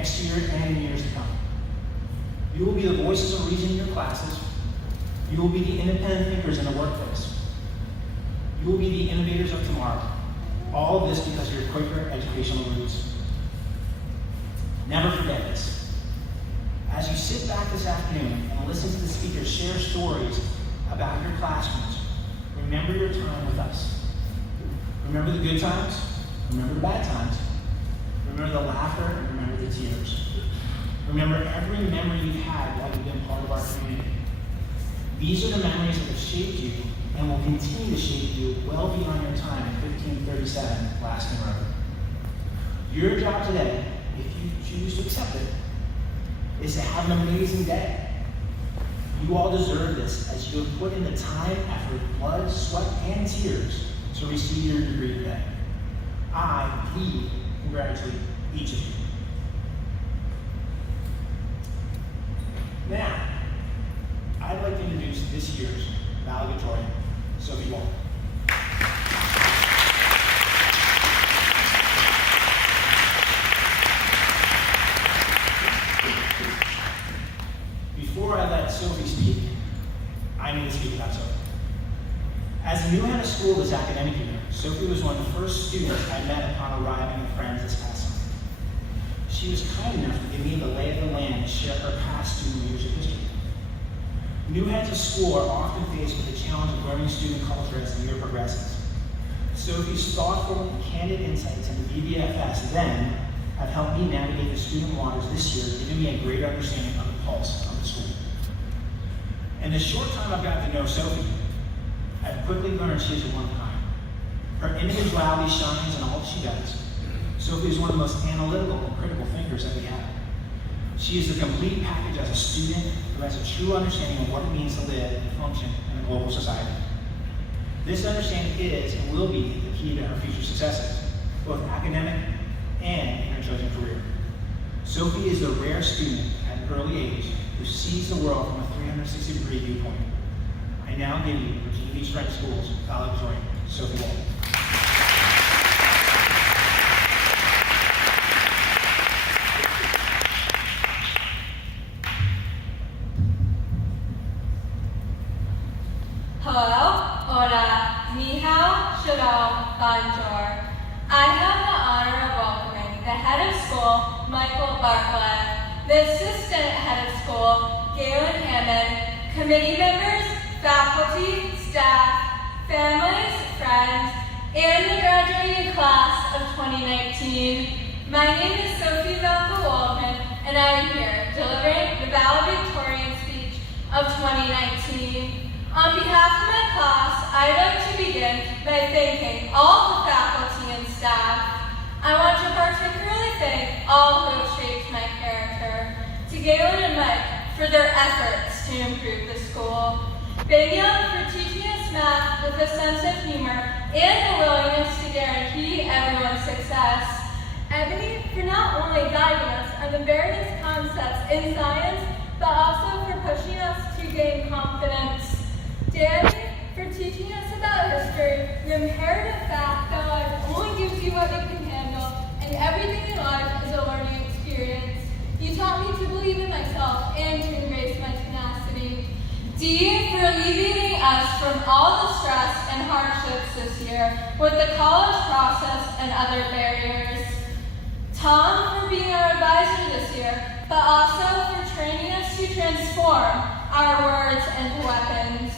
next year and in years to come. You will be the voices of reason in your classes. You will be the independent thinkers in the workplace. You will be the innovators of tomorrow. All of this because of your Quaker educational roots. Never forget this. As you sit back this afternoon and listen to the speakers share stories about your classrooms, remember your time with us. Remember the good times, remember the bad times, remember the laughter, and remember the tears. Remember every memory you've had while you've been part of our community. These are the memories that have shaped you and will continue to shape you well beyond your time at 1537 Laskin Road. Your job today, if you choose to accept it, is to have an amazing day. You all deserve this as you have put in the time, effort, blood, sweat, and tears to receive your degree today. We congratulate each of you. Now, I'd like to introduce this year's Valedictorian, Sophie. Before I let Sophie speak, I need to speak about Sophie. As the new head of school this academic year, Sophie was one of the first students I met upon arriving with friends this past summer. She was kind enough to give me the lay of the land and share her past student leadership history. New heads of school are often faced with the challenge of learning student culture as the year progresses. Sophie's thoughtful and candid insights into VBFS then have helped me navigate the student waters this year, giving me a greater understanding of the pulse of the school. In the short time I've gotten to know Sophie, I've quickly learned she is a one-of-a-kind. Her individuality shines in all that she does. Sophie is one of the most analytical and critical thinkers that we have. She is the complete package as a student who has a true understanding of what it means to live and function in a global society. This understanding is and will be the key to her future successes, both academic and in her chosen career. Sophie is the rare student at an early age who sees the world from a 360-degree viewpoint. I now give you Virginia Beach Strike School's Valedictorian, Sophie Walton. Hello, hola, ni hao, shalom, bonjour. I have the honor of welcoming the head of school, Michael Barclay, the assistant head of school, Galen Hammond, committee members, faculty, staff, families, friends, and the graduating class of 2019. My name is Sophie Waldman, and I am here delivering the valedictorian speech of 2019. On behalf of my class, I'd like to begin by thanking all the faculty and staff. I want to particularly thank all who have shaped my character, to Galen and Mike for their efforts to improve the school, Biniam for teaching us math with a sense of humor and a willingness to guarantee everyone's success, Ebony for not only guiding us on the various concepts in science, but also for pushing us to gain confidence, Danny for teaching us about history, the imperative fact that life only gives you what you can handle, and everything in life is a learning experience. You taught me to believe in myself and to embrace my tenacity. Dee for alleviating us from all the stress and hardships this year with the college process and other barriers. Tom for being our advisor this year, but also for training us to transform our words into weapons.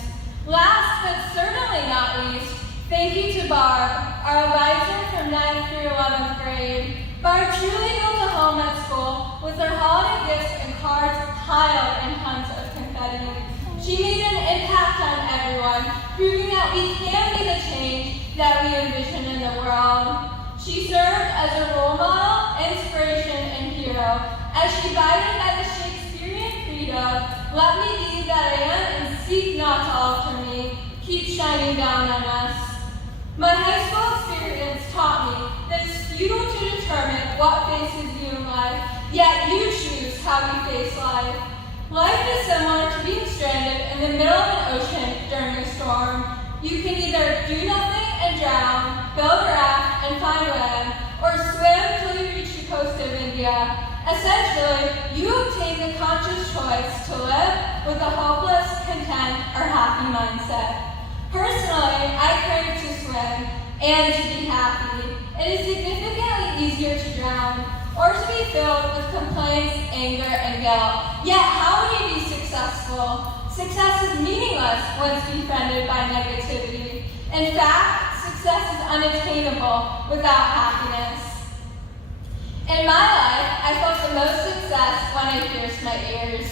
Last but certainly not least, thank you to Barb, our advisor from 9th through 11th grade. Barb truly built a home at school with her holiday gifts and cards piled in tons of confetti. She made an impact on everyone, proving that we can be the change that we envision in the world. She served as a role model, inspiration, and hero as she guided by the Shakespearean credo, "Let me be that I am and seek not to alter me," keep shining down on us. My high school experience taught me that it's futile to determine what faces you in life, yet you choose how you face life. Life is similar to being stranded in the middle of an ocean during a storm. You can either do nothing and drown, build a raft and find land, or swim till you reach the coast of India. Essentially, you obtain the conscious choice to live with a hopeless, content, or happy mindset. Personally, I crave to swim and to be happy. It is significantly easier to drown or to be filled with complaints, anger, and guilt. Yet, how would you be successful? Success is meaningless once befriended by negativity. In fact, success is unattainable without happiness. In my life, I felt the most success when I pierced my ears.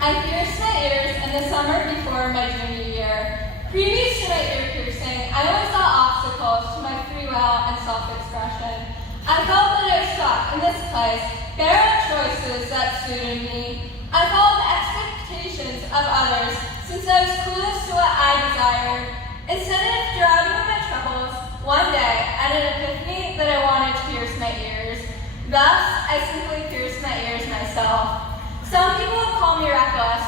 I pierced my ears in the summer before my junior year. Previous to my ear piercing, I always saw obstacles to my free will and self-expression. I felt that I was stuck in this place, bare of choices that suited me. I followed the expectations of others since I was clueless to what I desired. Instead of drowning in my troubles, one day I had an epiphany that I wanted to pierce my ears. Thus, I simply pierced my ears myself. Some people would call me reckless.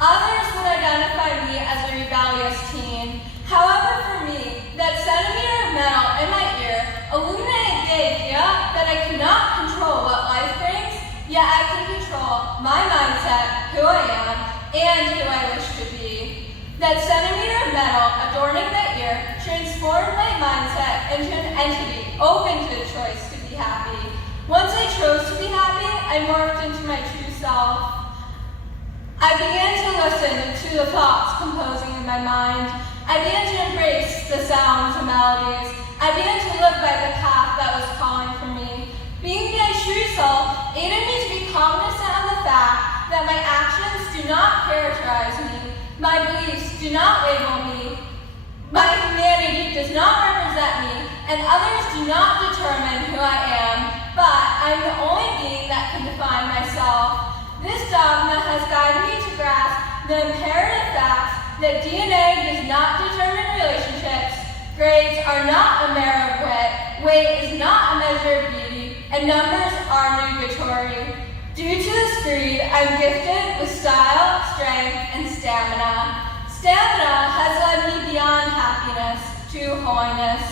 Others would identify me as a rebellious teen. However, for me, that centimeter of metal in my ear illuminated the idea that I cannot control what life brings, yet I can control my mindset, who I am, and who I wish to be. That centimeter of metal adorning my ear transformed my mindset into an entity open to the choice to be happy. Once I chose to be happy, I morphed into my true self. I began to listen to the thoughts composing in my mind. I began to embrace the sounds and melodies. I began to live by the path that was calling for me. Being my true self aided me to be cognizant of the fact that my actions do not characterize me. My beliefs do not label me. My humanity does not represent me, and others do not determine who I am, but I am the only being that can define myself. This dogma has guided me to grasp the imperative fact that DNA does not determine relationships, grades are not a measure of wit, weight is not a measure of beauty, and numbers are nugatory. Due to this creed, I'm gifted with style, strength, and stamina. Stamina has led me beyond happiness to holiness.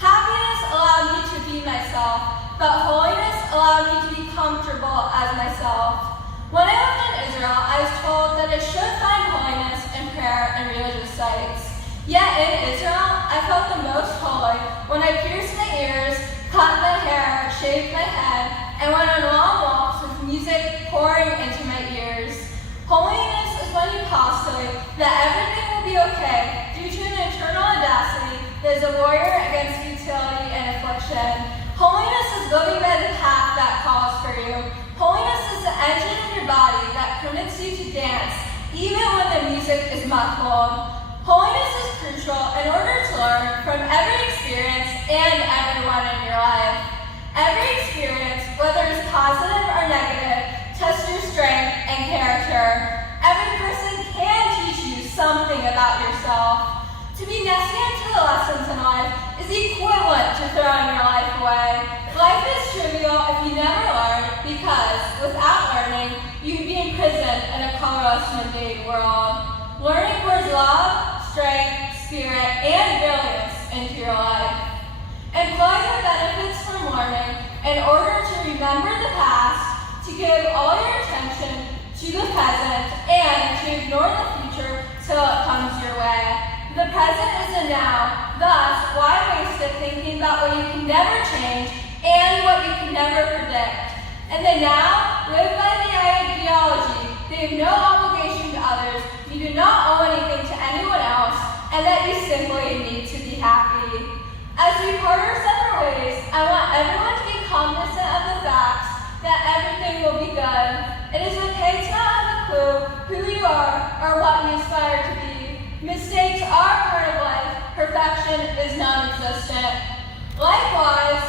Happiness allowed me to be myself, but holiness allowed me to be comfortable as myself. When I lived in Israel, I was told that I should find holiness in prayer and religious sites. Yet in Israel, I felt the most holy when I pierced my ears, cut my hair, shaved my head, and went on long walks with music pouring into my ears. Holiness is when you postulate that everything will be okay due to an internal audacity that is a warrior against futility and affliction. Holiness is living by the path that calls for you. Holiness is the engine of your body that permits you to dance, even when the music is muffled. Holiness is crucial in order to learn from every experience and everyone in your life. Every experience, whether it's positive or negative, tests your strength and character. Every person can teach you something about yourself. To be nescient to the lessons in life is equivalent to throwing your life away. Life is trivial if you never learn, because without learning, you'd be imprisoned in a colorless and vague world. Learning pours love, strength, spirit, and brilliance into your life. Employ the benefits from learning in order to remember the past, to give all your attention to the present, and to ignore the future till it comes your way. The present is the now, thus why waste it thinking about what you can never change and what you can never predict. In the now, live by the ideology that you have no obligation to others, you do not owe anything to anyone else, and that you simply need to be happy. As we part our separate ways, I want everyone to be cognizant of the facts that everything will be good. It is okay to not have a clue who you are or what you aspire to be. Mistakes are part of life. Perfection is non-existent. Likewise,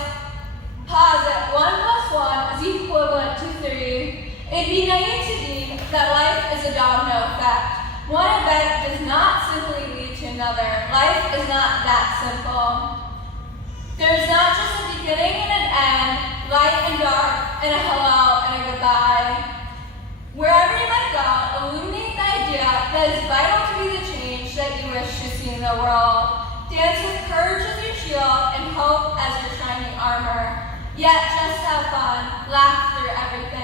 posit 1 plus 1 is equivalent to 3. It'd be naive to deem that life is a domino effect. One event does not simply lead to another. Life is not that simple. There is not just a beginning and an end, light and dark, and a hello and a goodbye. Wherever you might go, illuminate the idea that is vital to be the change that you wish to see in the world. Dance with courage as your shield and hope as your shining armor. Yet just have fun, laugh through everything.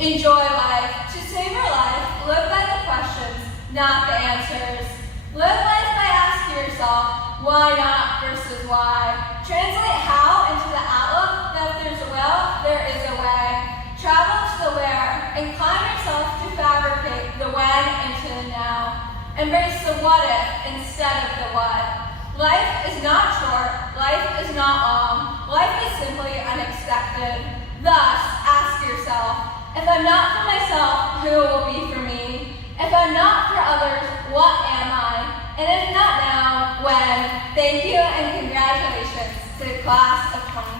Enjoy life. To savor life, live by the questions, not the answers. Live life by asking yourself, why not versus why. Translate how into the outlook that if there's a will, there is a way. Travel to the where, and climb yourself to fabricate the when into the now. Embrace the what if instead of the what. Life is not short, life is not long, life is simply unexpected. Thus, ask yourself, if I'm not for myself, who will be for me? If I'm not for others, what am I? And if not now, when? Thank you and congratulations to the class of 2020.